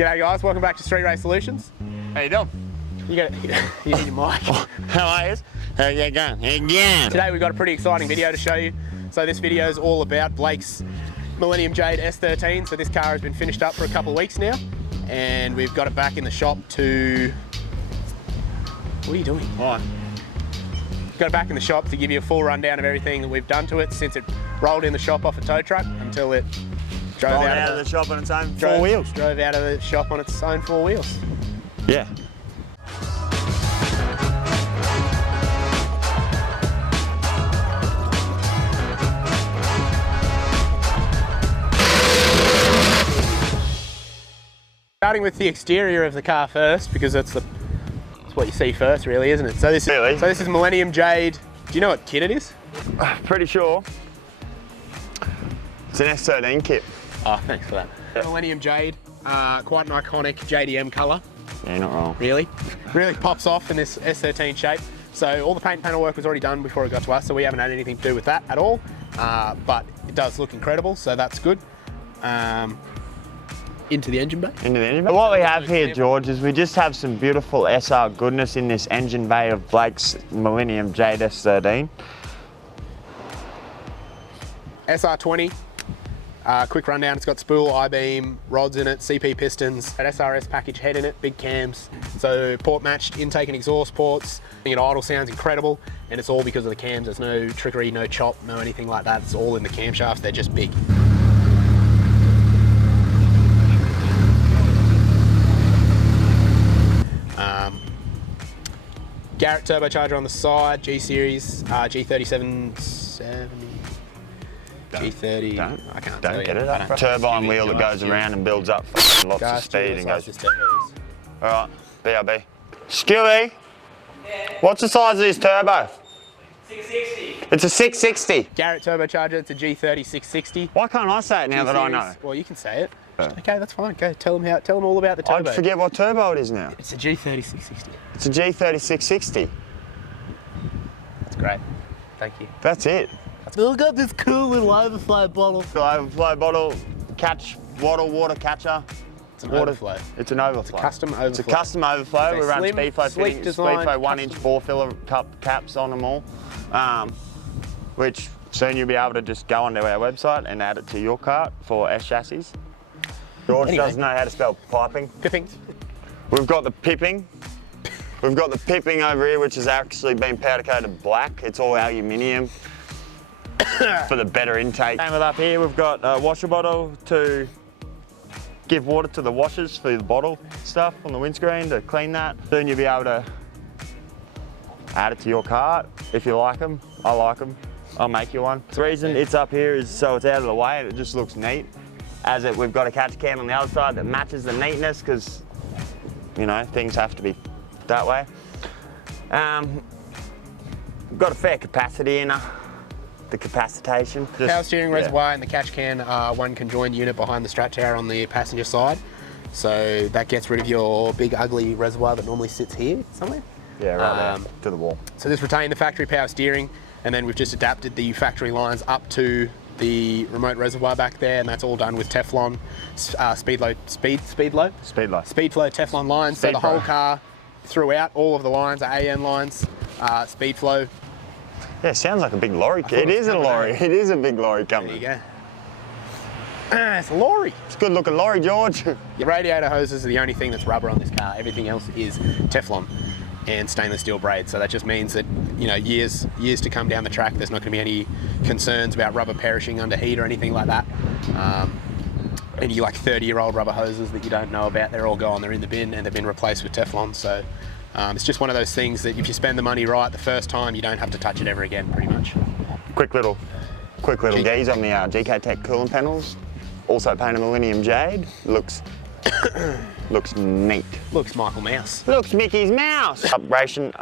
G'day guys, welcome back to Street Race Solutions. How you doing? You need your mic. How are you? How you going? Again. Today we've got a pretty exciting video to show you. So this video is all about Blake's Millennium Jade S13. So this car has been finished up for a couple of weeks now, and we've got it back in the shop to... What are you doing? Why? Got it back in the shop to give you a full rundown of everything that we've done to it since it rolled in the shop off a tow truck until it drove out of the shop on its own four wheels. Drove out of the shop on its own 4 wheels. Yeah. Starting with the exterior of the car first, because that's what you see first, really, isn't it? So this is Millennium Jade. Do you know what kit it is? Pretty sure. It's an S13 kit. Oh, thanks for that. Yeah. Millennium Jade, quite an iconic JDM colour. Yeah, not wrong. Really pops off in this S13 shape. So all the paint panel work was already done before it got to us, so we haven't had anything to do with that at all. But it does look incredible, so that's good. Into the engine bay? Into the engine bay. What we have here, George, is we just have some beautiful SR goodness in this engine bay of Blake's Millennium Jade S13. SR20, quick rundown, it's got spool, I-beam, rods in it, CP pistons, an SRS package head in it, big cams, so port matched intake and exhaust ports. Idle sounds incredible, and it's all because of the cams. There's no trickery, no chop, no anything like that. It's all in the camshafts, they're just big. Garrett turbocharger on the side, G-Series, G37, G30, I can't tell you. Get it up. Turbine wheel that goes around and builds up lots of speed and goes. Alright, BRB. Skewy, what's the size of this turbo? 660. It's a 660. Garrett turbocharger, it's a G30 660. Why can't I say it now that I know? Well, you can say it. Okay, that's fine. Go tell them all about the turbo. I forget what turbo it is now. It's a G30 660. It's a G30 660. That's great. Thank you. That's it. Still got this cool little overflow bottle. Overflow bottle, catch, water catcher. It's an overflow. It's an overflow. It's a custom overflow. It's a custom overflow. We run Speedflow fittings, design, Speedflow 1-inch 4-filler caps on them all, which soon you'll be able to just go onto our website and add it to your cart for S chassis. George doesn't know how to spell piping. Pipping. We've got the pipping. We've got the pipping over here, which has actually been powder coated black. It's all aluminium for the better intake. Same with up here, we've got a washer bottle to give water to the washers for the bottle stuff on the windscreen to clean that. Soon you'll be able to add it to your cart if you like them. I like them. I'll make you one. The reason it's up here is so it's out of the way and it just looks neat. We've got a catch can on the other side that matches the neatness because, you know, things have to be that way. We've got a fair capacity in the capacitation. Power steering reservoir and the catch can are one conjoined unit behind the strap tower on the passenger side. So that gets rid of your big ugly reservoir that normally sits here somewhere. Yeah, right there, to the wall. So this retained the factory power steering, and then we've just adapted the factory lines up to the remote reservoir back there, and that's all done with Teflon, Speedflow Teflon lines. So the whole car throughout, all of the lines are AN lines, Speedflow. Yeah, sounds like a big lorry. It is a lorry. It is a big lorry coming. There you go. It's a lorry. It's a good looking lorry, George. The radiator hoses are the only thing that's rubber on this car. Everything else is Teflon and stainless steel braid. So that just means that, you know, years to come down the track, there's not going to be any concerns about rubber perishing under heat or anything like that. Any like 30-year-old rubber hoses that you don't know about, they're all gone. They're in the bin and they've been replaced with Teflon. So it's just one of those things that if you spend the money right the first time, you don't have to touch it ever again, pretty much. Quick little gaze on the GK Tech coolant panels. Also painted Millennium Jade. Looks neat. Looks Michael Mouse. Looks Mickey's Mouse. Upgradation,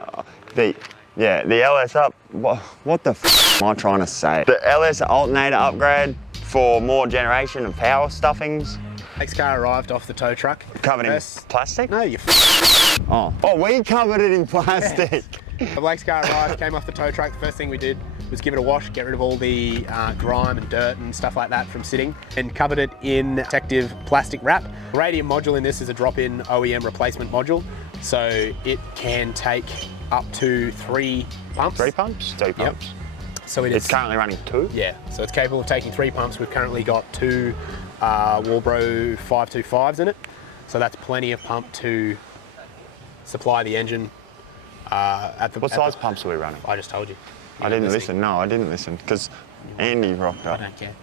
the LS up. What the f am I trying to say? The LS alternator upgrade for more generation of power stuffings. Blake's car arrived off the tow truck. Covered in plastic? No, you Oh, we covered it in plastic. The Blake's car arrived, came off the tow truck. The first thing we did was give it a wash, get rid of all the grime and dirt and stuff like that from sitting, and covered it in protective plastic wrap. The Radium module in this is a drop-in OEM replacement module, so it can take up to 3 pumps. 3 pumps? 2 pumps. Yep. So it's currently running 2? Yeah, so it's capable of taking 3 pumps. We've currently got 2 Walbro 525s in it, so that's plenty of pump to supply the engine. What size pumps are we running? I just told you. I didn't listen. No, I didn't listen because Andy rocked up. I don't care.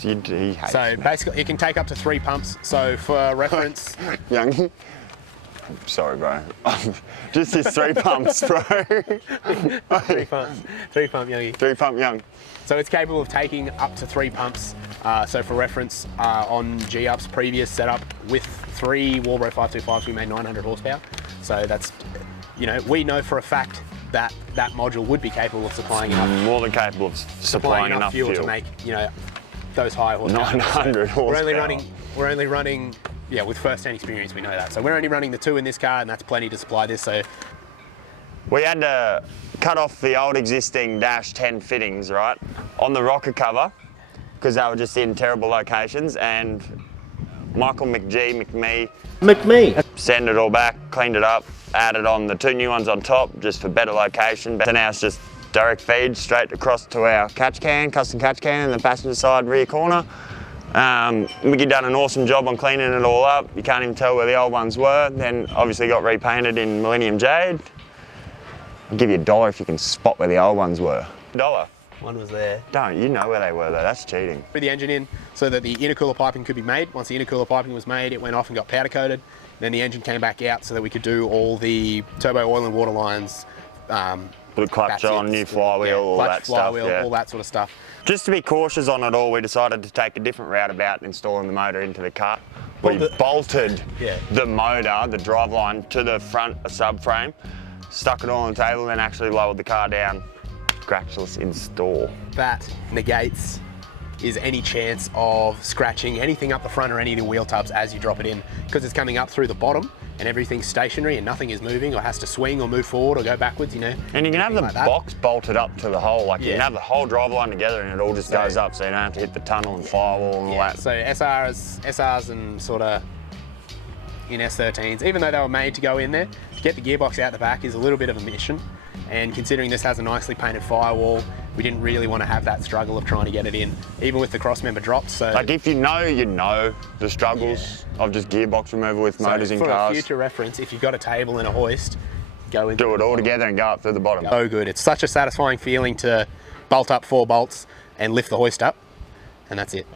He hates So me. basically, it can take up to 3 pumps. So for reference, Young. Sorry, bro. Just his 3 pumps, bro. 3 pumps, 3 pump youngie. 3 pump young. So it's capable of taking up to 3 pumps. So for reference, on G-Up's previous setup with 3 Walbro 525s, we made 900 horsepower. So that's, you know, we know for a fact that that module would be capable of supplying enough. More than capable of supplying enough fuel to make, you know, those high horsepower. 900 horsepower. We're only running, yeah, with first-hand experience, we know that. So we're only running the 2 in this car, and that's plenty to supply this. So we had to cut off the old existing Dash 10 fittings, right, on the rocker cover, because they were just in terrible locations, and Michael McMee sent it all back, cleaned it up, added on the 2 new ones on top just for better location. So now it's just direct feed straight across to our catch can, custom catch can in the passenger side rear corner. Mickey done an awesome job on cleaning it all up. You can't even tell where the old ones were. Then obviously got repainted in Millennium Jade. I'll give you $1 if you can spot where the old ones were. $1. one was there. Don't, you know where they were though, that's cheating. Put the engine in so that the intercooler piping could be made. Once the intercooler piping was made, it went off and got powder coated. Then the engine came back out so that we could do all the turbo oil and water lines. Put clutch on, new flywheel, all that stuff. Yeah. All that sort of stuff. Just to be cautious on it all, we decided to take a different route about installing the motor into the car. We bolted the motor, the driveline, to the front subframe, stuck it all on the table, then actually lowered the car down. Scratchless install. That negates is any chance of scratching anything up the front or any of the wheel tubs as you drop it in, because it's coming up through the bottom and everything's stationary and nothing is moving or has to swing or move forward or go backwards, you know. And you can have the box bolted up to the hole, like you can have the whole driveline together and it all just goes up, so you don't have to hit the tunnel and firewall and all that. So SRs and sort of in S13s, even though they were made to go in there, to get the gearbox out the back is a little bit of a mission. And considering this has a nicely painted firewall, we didn't really want to have that struggle of trying to get it in, even with the crossmember drops. So, like, if you know the struggles of just gearbox removal with motors in cars. For future reference, if you've got a table and a hoist, go into do it all together and go up through the bottom. So good. It's such a satisfying feeling to bolt up 4 bolts and lift the hoist up, and that's it.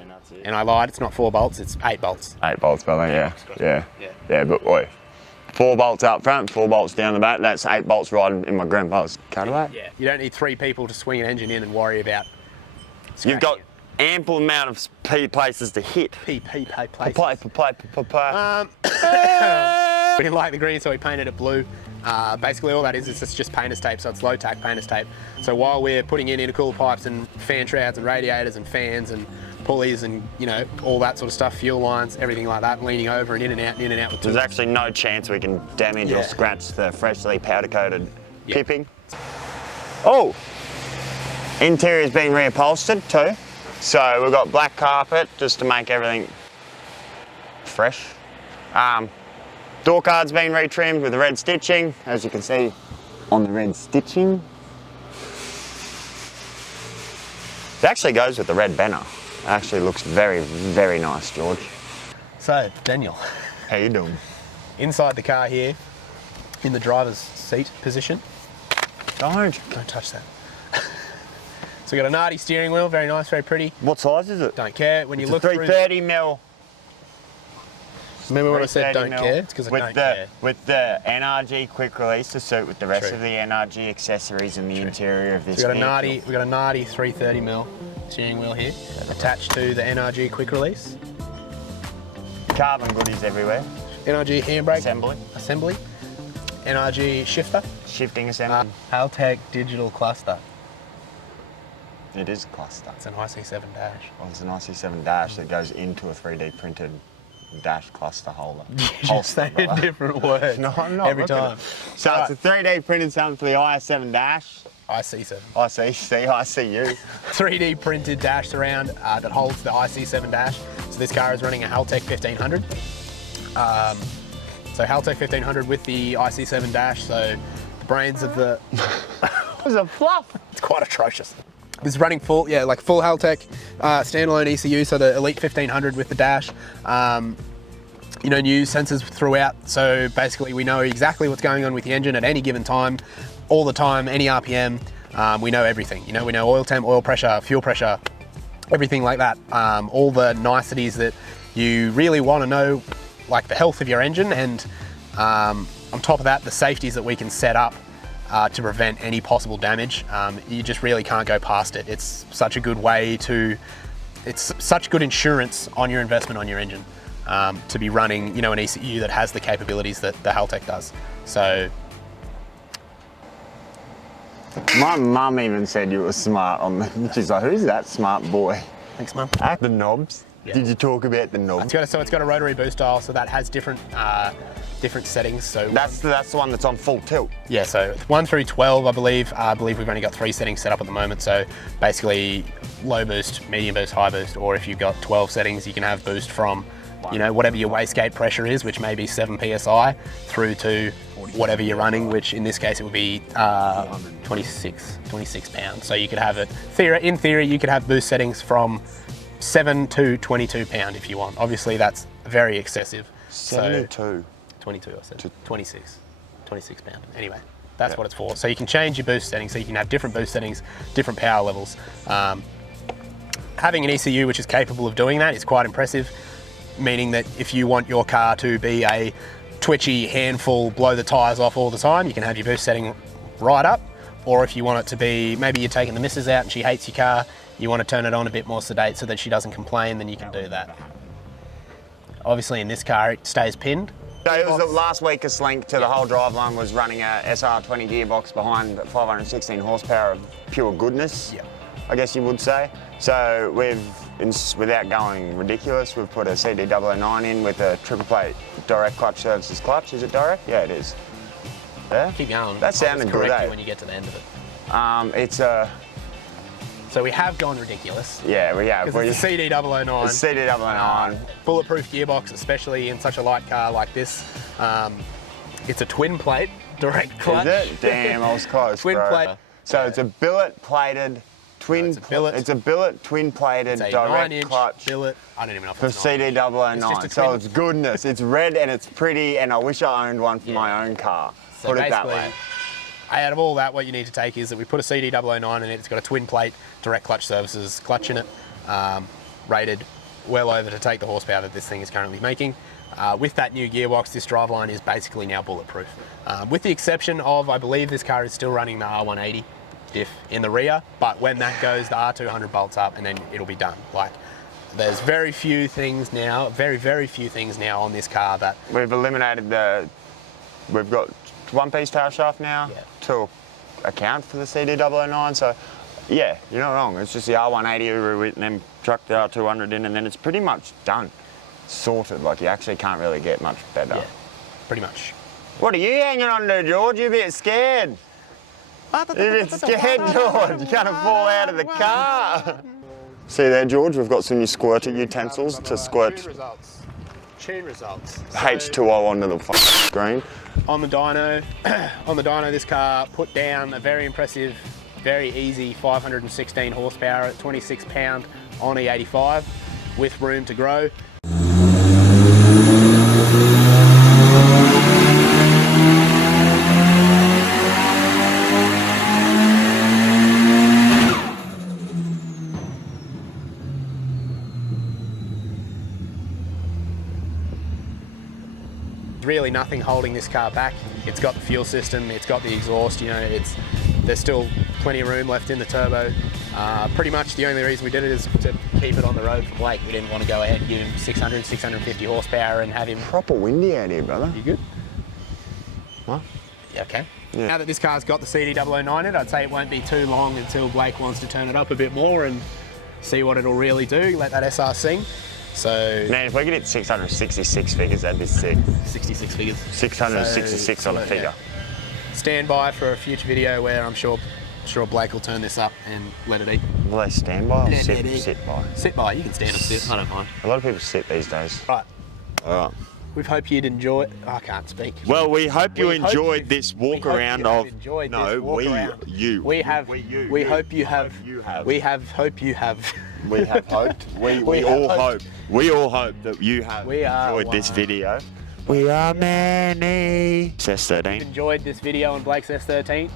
And I lied, it's not 4 bolts, it's 8 bolts. 8 bolts, brother, yeah, but boy. 4 bolts up front, 4 bolts down the back. That's 8 bolts riding in my grandpa's Cadillac. Yeah, you don't need 3 people to swing an engine in and worry about scratching. You've got ample amount of places to hit. places. We didn't like the green, so we painted it blue. Basically all that is it's just painter's tape, so it's low tack painter's tape. So while we're putting in intercooler pipes and fan shrouds and radiators and fans and pulleys and, you know, all that sort of stuff, fuel lines, everything like that, leaning over and in and out with tools. There's actually no chance we can damage or scratch the freshly powder coated pipping. Oh! Interior's been reupholstered too. So we've got black carpet just to make everything fresh. Door card's been retrimmed with the red stitching, as you can see on the red stitching. It actually goes with the red banner. Actually looks very, very nice, George. So, Daniel. How you doing? Inside the car here, in the driver's seat position. Don't touch that. So we've got a Nardi steering wheel, very nice, very pretty. What size is it? Don't care. When you look through 330 mil. Remember when I said don't care? It's because I don't care. With the NRG quick release to suit with the rest of the NRG accessories in the interior of this vehicle. We've got a Nardi 330mm steering wheel here, attached to the NRG quick release. Carbon goodies everywhere. NRG handbrake. Assembly. NRG shifter. Shifting assembly. Haltech digital cluster. It is a cluster. It's an IC7 Dash. Well, it's an IC7 Dash that goes into a 3D printed Dash cluster holder. You say a different word. No, I'm not. Every time. So it's a 3D printed something for the IS7 Dash. IC7. I see you. 3D printed dash surround that holds the IC7 Dash. So this car is running a Haltech 1500. So Haltech 1500 with the IC7 Dash. So the brains of the... It was a fluff. It's quite atrocious. This is running full, yeah, like full Haltech standalone ECU. So the Elite 1500 with the dash. You know, new sensors throughout. So basically we know exactly what's going on with the engine at any given time, all the time, any RPM. We know everything. You know, we know oil temp, oil pressure, fuel pressure, everything like that. All the niceties that you really want to know, like the health of your engine, and on top of that, the safeties that we can set up to prevent any possible damage. You just really can't go past it. It's such a good way to, it's such good insurance on your investment on your engine. To be running, you know, an ECU that has the capabilities that the Haltech does. So, my mum even said you were smart on the. She's like, "Who's that smart boy?" Thanks, Mum. The knobs. Yeah. Did you talk about the knobs? It's got a rotary boost dial, so that has different settings. So that's the one that's on full tilt. Yeah. So 1 through 12, I believe. I believe we've only got 3 settings set up at the moment. So basically, low boost, medium boost, high boost, or if you've got 12 settings, you can have boost from, you know, whatever your wastegate pressure is, which may be 7 psi, through to whatever you're running, which in this case it would be 26 pounds. So you could have it, in theory, you could have boost settings from 7 to 22 pound if you want. Obviously that's very excessive. 72. So, 22 I said, 26 pound. Anyway, that's what it's for. So you can change your boost settings, so you can have different boost settings, different power levels. Having an ECU which is capable of doing that is quite impressive. Meaning that if you want your car to be a twitchy handful, blow the tyres off all the time, you can have your boost setting right up. Or if you want it to be, maybe you're taking the missus out and she hates your car, you want to turn it on a bit more sedate so that she doesn't complain, then you can do that. Obviously in this car it stays pinned. So it was the last weakest link to the whole driveline was running a SR20 gearbox behind 516 horsepower of pure goodness, I guess you would say. So without going ridiculous, we've put a CD009 in with a triple plate direct clutch services clutch. Is it direct? Yeah, it is. Yeah? Keep going. That sounded good, eh? When you get to the end of it. It's a... So we have gone ridiculous. Yeah, we have. It's a CD009. It's CD009. Bulletproof gearbox, especially in such a light car like this. It's a twin plate direct clutch. Is it? Damn, I was close, Twin plate. So it's a billet plated twin. It's a billet twin plated direct clutch. Billet. I don't even know if for it's CD009. So it's goodness. It's red and it's pretty, and I wish I owned one for my own car. So put it that way. Out of all that, what you need to take is that we put a CD009 in it. It's got a twin plate direct clutch services clutch in it, rated well over to take the horsepower that this thing is currently making. With that new gearbox, this driveline is basically now bulletproof. With the exception of, I believe this car is still running the R180 diff in the rear, but when that goes, the R200 bolts up and then it'll be done. Like, there's very few things now, very few things now on this car that... We've eliminated we've got one-piece tail shaft now to account for the CD009, so yeah, you're not wrong. It's just the R180 and then chuck the R200 in and then it's pretty much done. Sorted, like you actually can't really get much better. Yeah, pretty much. What are you hanging on to, George? You're a bit scared. You're a bit scared, George. You're gonna fall out of the car. See there, George, we've got some new squirter utensils to squirt Tune results. H2O onto the screen. On the dyno, this car put down a very impressive, very easy 516 horsepower at 26 pound on E85 with room to grow. Really nothing holding this car back. It's got the fuel system, it's got the exhaust, you know, there's still plenty of room left in the turbo. Pretty much the only reason we did it is to keep it on the road for Blake. We didn't want to go ahead and give him 600, 650 horsepower and have him... Proper windy out here, brother. You good? What? Yeah, okay. Yeah. Now that this car's got the CD009 in it, I'd say it won't be too long until Blake wants to turn it up a bit more and see what it'll really do, let that SR sing. So... Man, if we could hit 666 figures, that'd be sick. 66 figures. 666 on a figure. Yeah. Stand by for a future video where I'm sure sure Blake will turn this up and let it eat. Will they stand by or Let sit, it eat. sit by? Sit by, you can stand or sit, I don't mind. A lot of people sit these days. Right, All right. we hope you'd enjoy it. I can't speak. Well, we hope you We hope enjoyed you've- this we walk hope around you of. have enjoyed No, this walk we, around. you. We have. you, We you. hope you have. You have. We have. Hope you have. We have hoped. We have all hoped. hope. We all hope that you have We are enjoyed this one. video. We are many. S13. Enjoyed this video on Blake's S13.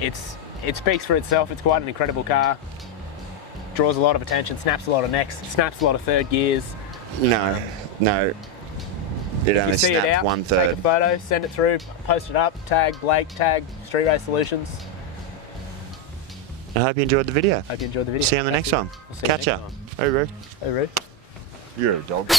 It speaks for itself. It's quite an incredible car. Draws a lot of attention. Snaps a lot of necks. Snaps a lot of third gears. No. It If only you see it snaps out, 1/3. take a photo, send it through, post it up, tag Blake, tag Street Race Solutions. I hope you enjoyed the video. Hope you enjoyed the video. See you on the next one. We'll see you Catch ya. next time. Hey, Roo. Hey, Roo. You're a dog.